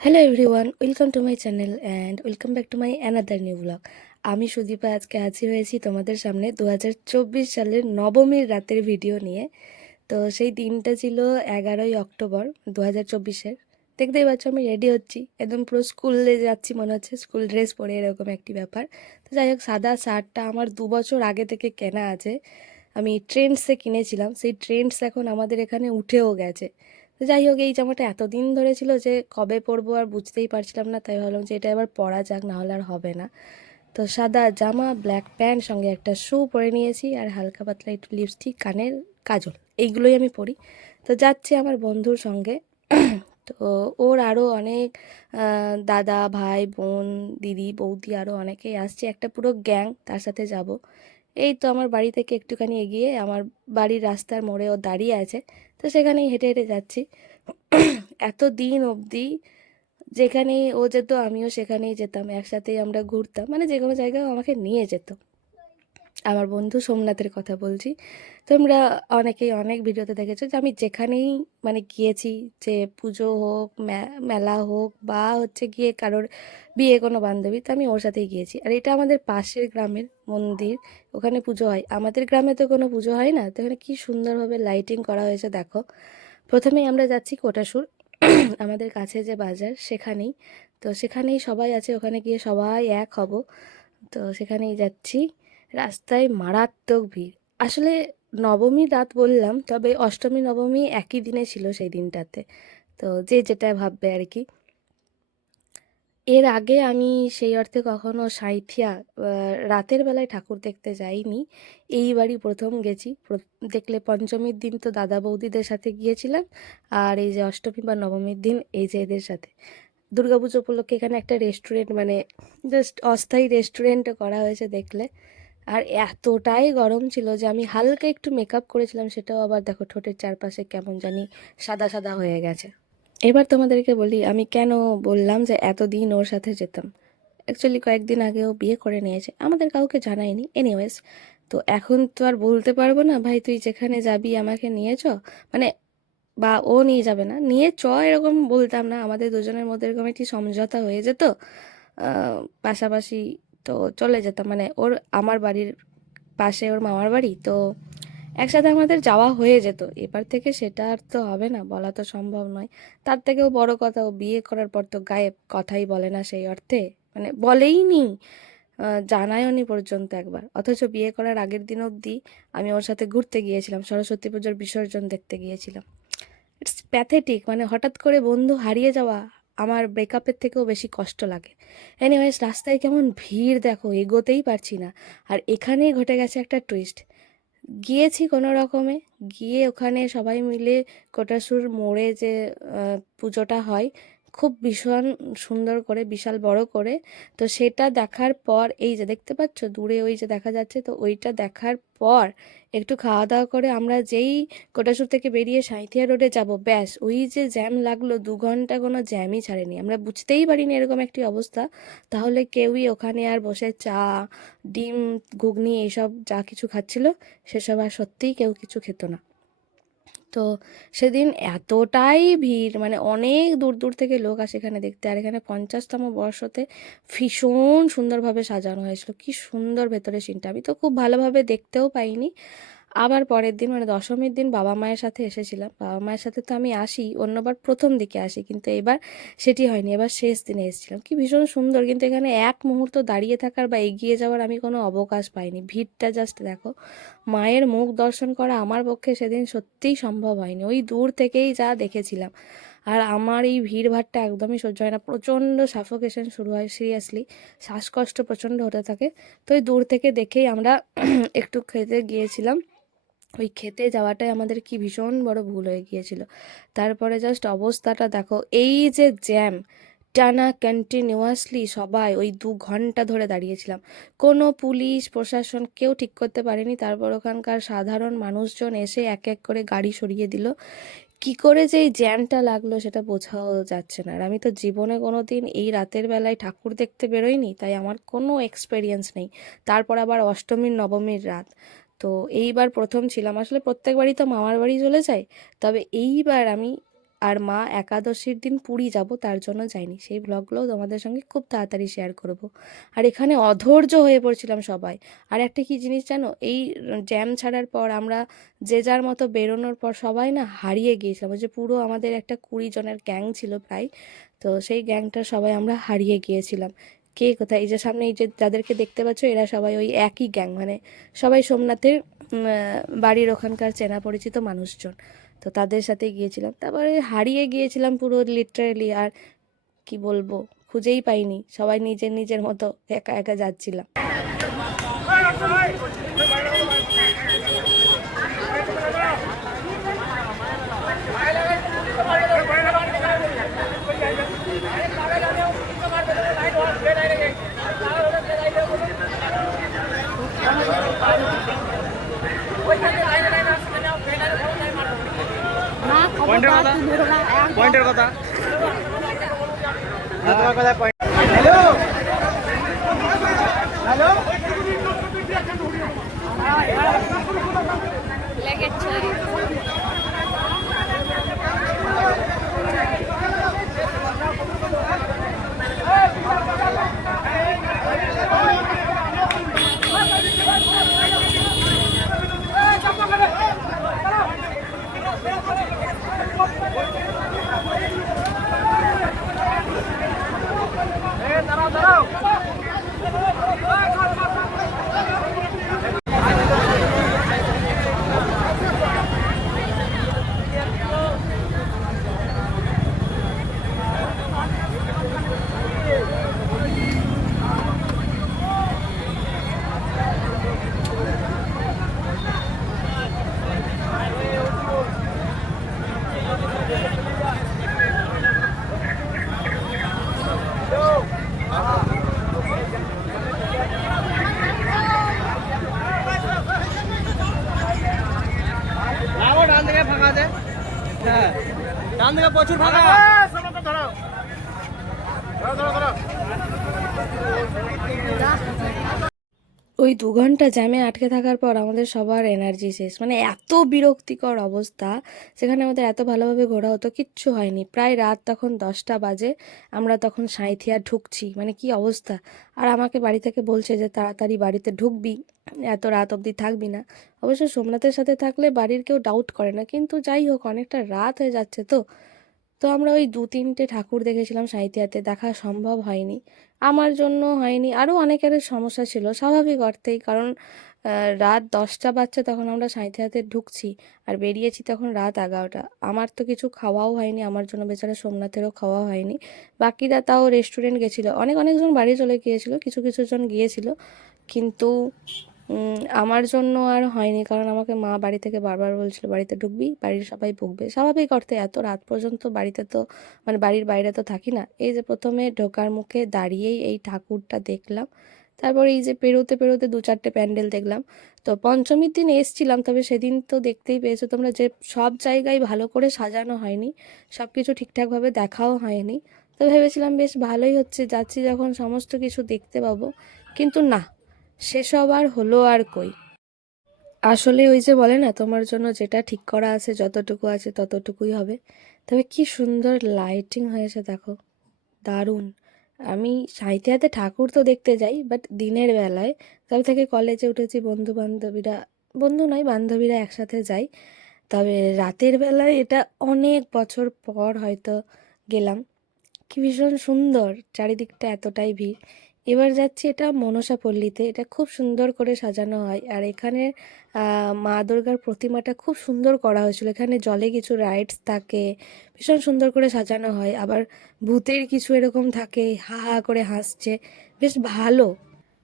Hello everyone, welcome to my channel and welcome back to my another new blog. আমি সুদীপা আজকে হাজির হয়েছি তোমাদের সামনে 2024 সালের নবমীর রাতের ভিডিও নিয়ে। তো সেই দিনটা ছিল 11ই অক্টোবর 2024-এর। দেখতেই পাচ্ছ আমি রেডি হচ্ছি, একদম পুরো স্কুলে যাচ্ছি মনে হচ্ছে, স্কুল ড্রেস পরে এরকম একটি ব্যাপার। তো যাই হোক, সাদা শার্টটা আমার 2 বছর আগে থেকে কেনা আছে, আমি ট্রেন্ডসে কিনেছিলাম। সেই ট্রেন্ডস এখন আমাদের এখানে উঠেও গেছে। তো যাই হোক, এই জামাটা এতদিন ধরে ছিল যে কবে পরবো আর বুঝতেই পারছিলাম না, তাই ভাবলাম যে এটা এবার পরা যাক, না হলে আর হবে না। তো সাদা জামা, ব্ল্যাক প্যান্ট, সঙ্গে একটা শ্যু পরে নিয়েছি, আর হালকা পাতলা একটু লিপস্টিক, কানের কাজল, এইগুলোই আমি পরি। তো যাচ্ছি আমার বন্ধুর সঙ্গে। তো ওর আরও অনেক দাদা, ভাই, বোন, দিদি, বৌদি আরও অনেকেই আসছে, একটা পুরো গ্যাং, তার সাথে যাব। এই তো আমার বাড়ি থেকে একটুখানি এগিয়ে আমার বাড়ির রাস্তার মোড়ে ও দাঁড়িয়ে আছে, তো সেখানেই হেঁটে হেঁটে যাচ্ছি। এত দিন অবধি যেখানেই ও যেত আমিও সেখানেই যেতাম, একসাথেই আমরা ঘুরতাম, মানে যে কোনো জায়গায় ও আমাকে নিয়ে যেত। আমার বন্ধু সোমনাথের কথা বলছি। তোমরা অনেকেই অনেক ভিডিওতে দেখেছো যে আমি যেখানেই মানে গিয়েছি, যে পুজো হোক, মেলা হোক, বা হচ্ছে গিয়ে কারোর বিয়ে কোনো বান্ধবী, তো আমি ওর সাথেই গিয়েছি। আর এটা আমাদের পাশের গ্রামের মন্দির, ওখানে পুজো হয়। আমাদের গ্রামে তো কোনো পুজো হয় না, তো এখানে কী সুন্দরভাবে লাইটিং করা হয়েছে দেখো। প্রথমেই আমরা যাচ্ছি কোটাসুর, আমাদের কাছে যে বাজার সেখানেই। তো সেখানেই সবাই আছে, ওখানে গিয়ে সবাই এক হব। তো সেখানেই যাচ্ছি। রাস্তায় মারাত্মক ভিড়। আসলে নবমী রাত বললাম, তবে অষ্টমী নবমী একই দিনে ছিল সেই দিনটাতে। তো যে যেটা ভাববে আর কি। এর আগে আমি সেই অর্থে কখনো সাঁইথিয়া রাতের বেলায় ঠাকুর দেখতে যাইনি, এইবারই প্রথম গেছি। দেখলে পঞ্চমীর দিন তো দাদা বৌদিদের সাথে গিয়েছিলাম, আর এই যে অষ্টমী বা নবমীর দিন এই যে এদের সাথে। দুর্গাপুজো উপলক্ষে এখানে একটা রেস্টুরেন্ট, মানে জাস্ট অস্থায়ী রেস্টুরেন্ট করা হয়েছে দেখলে। আর এতটাই গরম ছিল যে আমি হালকা একটু মেকআপ করেছিলাম, সেটাও আবার দেখো ঠোঁটের চারপাশে কেমন জানি সাদা সাদা হয়ে গেছে। এবার তোমাদেরকে বলি আমি কেন বললাম যে এতদিন ওর সাথে যেতাম। অ্যাকচুয়ালি কয়েকদিন আগে ও বিয়ে করে নিয়েছে, আমাদের কাউকে জানায়নি। এনিওয়েজ, তো এখন তো আর বলতে পারবো না ভাই তুই যেখানে যাবি আমাকে নিয়ে চ, মানে, বা ও নিয়ে যাবে না, নিয়ে চ এরকম বলতাম না, আমাদের দুজনের মধ্যে এরকম একটি সমঝোতা হয়ে যেত। পাশাপাশি তো চলে যেতাম, মানে ওর আমার বাড়ির পাশে ওর মামার বাড়ি, তো একসাথে আমাদের যাওয়া হয়ে যেত। এবার থেকে সেটা আর তো হবে না, বলা তো সম্ভব নয়। তার থেকেও বড় কথা, ও বিয়ে করার পর তো গায়ে কথাই বলে না সেই অর্থে, মানে বলেই নি, জানায়ও নি পর্যন্ত একবার। অথচ বিয়ে করার আগের দিন অবধি আমি ওর সাথে ঘুরতে গিয়েছিলাম, সরস্বতী পুজোর বিসর্জন দেখতে গিয়েছিলাম। ইটস প্যাথেটিক, মানে হঠাৎ করে বন্ধু হারিয়ে যাওয়া আমার ব্রেকআপের থেকেও বেশি কষ্ট লাগে। এনিওয়েজ, রাস্তায় কেমন ভিড় দেখো, এগোতেই পারছি না। আর এখানেই ঘটে গেছে একটা টুইস্ট। গিয়েছি কোনো রকমে, গিয়ে ওখানে সবাই মিলে কোটাসুর মোড়ে যে পুজোটা হয়, খুব ভীষণ সুন্দর করে, বিশাল বড় করে। তো সেটা দেখার পর, এই যে দেখতে পাচ্ছ দূরে ওই যে দেখা যাচ্ছে, তো ওইটা দেখার পর একটু খাওয়া দাওয়া করে আমরা যেই কোটাসুর থেকে বেরিয়ে সাঁইথিয়া রোডে যাব, ব্যাস ওই যে জ্যাম লাগলো, 2 ঘন্টা কোনো জ্যামই ছাড়েনি, আমরা বুঝতেই পারিনি এরকম একটি অবস্থা। তাহলে কেউই ওখানে আর বসে চা, ডিম, ঘুগনি এইসব যা কিছু খাচ্ছিল, সেসব আর সত্যিই কেউ কিছু খেত না। তো সেদিন এতটাই ভিড়, মানে অনেক দূর দূর থেকে লোক আসে এখানে দেখতে। আর এখানে 50তম বর্ষতে ভীষণ সুন্দরভাবে সাজানো হয়েছিল, কি সুন্দর ভেতরে সিনটা, আমি তো খুব ভালোভাবে দেখতেও পাইনি। আবার পরের দিন মানে দশমীর দিন বাবা মায়ের সাথে এসেছিলাম। বাবা মায়ের সাথে তো আমি আসি, অন্যবার প্রথম দিকে আসি, কিন্তু এবার সেটি হয়নি, এবার শেষ দিনে এসেছিলাম। কি ভীষণ সুন্দর, কিন্তু এখানে এক মুহূর্ত দাঁড়িয়ে থাকার বা এগিয়ে যাওয়ার আমি কোনো অবকাশ পাইনি। ভিড়টা জাস্ট দেখো, মায়ের মুখ দর্শন করা আমার পক্ষে সেদিন সত্যিই সম্ভব হয়নি, ওই দূর থেকেই যা দেখেছিলাম। আর আমার এই ভিড়ভাড়টা একদমই সহ্য হয় না, প্রচণ্ড সাফোকেশন শুরু হয়, সিরিয়াসলি শ্বাসকষ্ট প্রচণ্ড হতে থাকে। তো ওই দূর থেকে দেখেই আমরা একটু খেতে গিয়েছিলাম। ওই খেতে যাওয়াটাই আমাদের কি ভীষণ বড় ভুল হয়ে গিয়েছিল। তারপরে জাস্ট অবস্থাটা দেখো, এই যে জ্যাম, টানা কন্টিনিউয়াসলি সবাই ওই 2 ঘন্টা ধরে দাঁড়িয়েছিলাম। কোনো পুলিশ প্রশাসন কেউ ঠিক করতে পারেনি, তারপর ওখানকার সাধারণ মানুষজন এসে এক এক করে গাড়ি সরিয়ে দিল। কি করে যে এই জ্যামটা লাগলো সেটা বোঝাও যাচ্ছে না। আর আমি তো জীবনে কোনো দিন এই রাতের বেলায় ঠাকুর দেখতে বেরোইনি, তাই আমার কোনো এক্সপেরিয়েন্স নেই। তারপর আবার অষ্টমীর নবমীর রাত, তো এইবার প্রথম ছিলাম। আসলে প্রত্যেকবারই তো মামার বাড়ি চলে যাই, তবে এইবার আমি আর মা একাদশীর দিন পুরী যাব তার জন্য যাইনি, সেই ব্লগগুলোও তোমাদের সঙ্গে খুব তাড়াতাড়ি শেয়ার করব। আর এখানে অধৈর্য হয়ে পড়ছিলাম সবাই। আর একটা কি জিনিস জানো, এই জ্যাম ছাড়ার পর আমরা যে যার মতো বেরোনোর পর সবাই না হারিয়ে গিয়েছিলাম। ওই যে পুরো আমাদের একটা 20 জনের গ্যাং ছিল প্রায়, তো সেই গ্যাংটা সবাই আমরা হারিয়ে গিয়েছিলাম। কে কোথায়, এই যে সামনে এই যে যাদেরকে দেখতে পাচ্ছ এরা সবাই ওই একই গ্যাং, মানে সবাই সোমনাথের বাড়ির ওখানকার চেনা পরিচিত মানুষজন। তো তাদের সাথে গিয়েছিলাম, তারপরে হারিয়ে গিয়েছিলাম পুরো লিটারেলি। আর কি বলবো, খুঁজেই পাইনি, সবাই নিজের নিজের মতো একা একা যাচ্ছিলাম। পয়েন্টের কথা হ্যালো হ্যালো ফাঁকা আছে, হ্যাঁ ডান দিকে প্রচুর ফাঁকা। ওই 2 ঘন্টা জ্যামে আটকে থাকার পর আমাদের সবার এনার্জি শেষ, মানে এত বিরক্তিকর অবস্থা। সেখানে আমাদের এত ভালোভাবে ঘোরা হতো, কিচ্ছু হয়নি। প্রায় রাত তখন 10টা বাজে, আমরা তখন সাঁইথিয়া ঢুকছি, মানে কি অবস্থা। আর আমাকে বাড়ি থেকে বলছে যে তাড়াতাড়ি বাড়িতে ঢুকবি, এত রাত অবধি থাকবি না। অবশ্য সোমনাথের সাথে থাকলে বাড়ির কেউ ডাউট করে না, কিন্তু যাই হোক অনেকটা রাত হয়ে যাচ্ছে তো। তো আমরা ওই 2-3টে ঠাকুর দেখেছিলাম সাঁইথিয়াতে, দেখা সম্ভব হয়নি, আমার জন্য হয়নি, আরও অনেকের সমস্যা ছিল স্বাভাবিক অর্থেই, কারণ রাত 10টা বাজছে তখন আমরা সাঁইথিয়াতে ঢুকছি, আর বেরিয়েছি তখন রাত 11টা। আমার তো কিছু খাওয়াও হয়নি, আমার জন্য বেচারা সোমনাথেরও খাওয়া হয়নি। বাকিরা তাও রেস্টুরেন্ট গেছিলো, অনেকজন বাড়ি চলে গিয়েছিলো, কিছু জন গিয়েছিল, কিন্তু আমার জন্য আর হয়নি, কারণ আমাকে মা বাড়ি থেকে বারবার বলছিল বাড়িতে ঢুকবি, বাড়ির সবাই বকবে। স্বাভাবিক অর্থে এত রাত পর্যন্ত বাড়িতে তো, মানে বাড়ির বাইরে তো থাকি না। এই যে প্রথমে ঢোকার মুখে দাঁড়িয়েই এই ঠাকুরটা দেখলাম, তারপর এই যে পেরোতে পেরোতে 2-4টে প্যান্ডেল দেখলাম। তো পঞ্চমীর দিন এসছিলাম, তবে সেদিন তো দেখতেই পেয়েছো তোমরা যে সব জায়গায় ভালো করে সাজানো হয়নি, সব কিছু ঠিকঠাকভাবে দেখাও হয়নি। তো ভেবেছিলাম বেশ ভালোই হচ্ছে, যাচ্ছি যখন সমস্ত কিছু দেখতে পাবো, কিন্তু না, সেসব আর হলো আর কই। আসলে ওই যে বলে না, তোমার জন্য যেটা ঠিক করা আছে, যতটুকু আছে ততটুকুই হবে। তবে কি সুন্দর লাইটিং হয়েছে দেখো, দারুণ। আমি সাঁইথিয়াতে ঠাকুর তো দেখতে যাই, বাট দিনের বেলায়, তবে থেকে কলেজে উঠেছি, বন্ধু নয় বান্ধবীরা একসাথে যাই। তবে রাতের বেলায় এটা অনেক বছর পর হয়তো গেলাম। কি ভীষণ সুন্দর, চারিদিকটা এতটাই ভিড়। এবার যাচ্ছি এটা মনসাপল্লীতে, এটা খুব সুন্দর করে সাজানো হয়। আর এখানে মা দুর্গার প্রতিমাটা খুব সুন্দর করা হয়েছিল, এখানে জলে কিছু রাইডস থাকে, ভীষণ সুন্দর করে সাজানো হয়। আবার ভূতের কিছু এরকম থাকে, হা হা করে হাসছে, বেশ ভালো।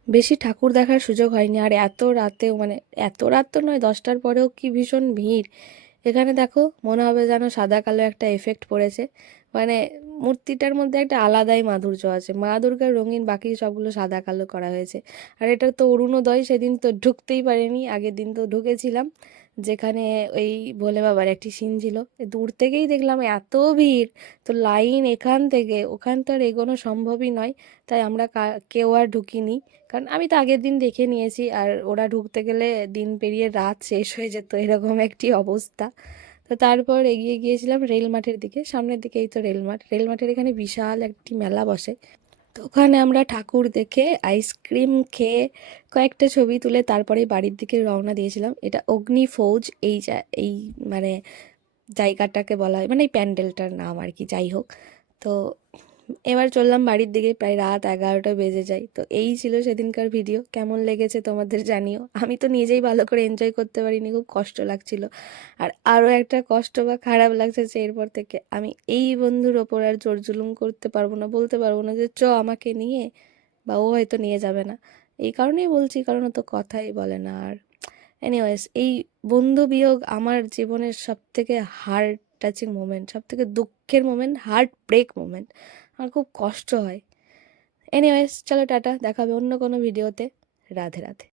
বেশি ঠাকুর দেখার সুযোগ হয়নি, আর এত রাতেও, মানে এত রাত তো নয়, 10টার পরেও কি ভীষণ ভিড়। এখানে দেখো মনে হবে যেন সাদা কালো একটা এফেক্ট পড়েছে, মানে মূর্তিটার মধ্যে একটা আলাদাই মাধুর্য আছে। মা দুর্গার রঙিন, বাকি সবগুলো সাদা কালো করা হয়েছে। আর এটা তো অরুণোদয়, সেদিন তো ঢুকতেই পারিনি, আগের দিন তো ঢুকেছিলাম, যেখানে ওই ভোলে বাবার একটি সিন ছিল। দূর থেকেই দেখলাম এত ভিড়, তো লাইন এখান থেকে ওখান তো আর এগোনো সম্ভবই নয়, তাই আমরা কেউ আর ঢুকিনি। কারণ আমি তো আগের দিন দেখে নিয়েছি, আর ওরা ঢুকতে গেলে দিন পেরিয়ে রাত শেষ হয়ে যেত, এরকম একটি অবস্থা। তো তো তারপর এগিয়ে গিয়েছিলাম রেল মাঠের দিকে, সামনের দিকেই তো রেলমাঠ, রেলমাঠের এখানে বিশাল একটি মেলা বসে। তো ওখানে আমরা ঠাকুর দেখে আইসক্রিম খেয়ে কয়েকটা ছবি তুলে তারপরে বাড়ির দিকে রওনা দিয়েছিলাম। এটা অগ্নি ফৌজ এই মানে জায়গাটাকে বলা হয়, মানে এই প্যান্ডেলটার নাম আর কি, যাই হোক। তো এবার চললাম বাড়ির দিকে, প্রায় রাত 11টা বেজে যায়। তো এই ছিল সেদিনকার ভিডিও, কেমন লেগেছে তোমাদের জানিও। আমি তো নিজেই ভালো করে এনজয় করতে পারিনি, খুব কষ্ট লাগছিল। আর আরও একটা কষ্ট বা খারাপ লাগছে যে এরপর থেকে আমি এই বন্ধুর ওপর আর জোর জুলুম করতে পারবো না, বলতে পারবো না যে আমাকে নিয়ে, বা ও হয়তো নিয়ে যাবে না। এই কারণেই বলছি, কারণ ও তো কথাই বলে না। আর এনিওয়েজ, এই বন্ধু বিয়োগ আমার জীবনের সব থেকে হার্ট টাচিং মোমেন্ট, সব থেকে দুঃখের মোমেন্ট, হার্ট ব্রেক মোমেন্ট। আমার খুব কষ্ট হয়। এনিওয়েজ, চলো টাটা, দেখা হবে অন্য কোনো ভিডিওতে। রাধে রাধে।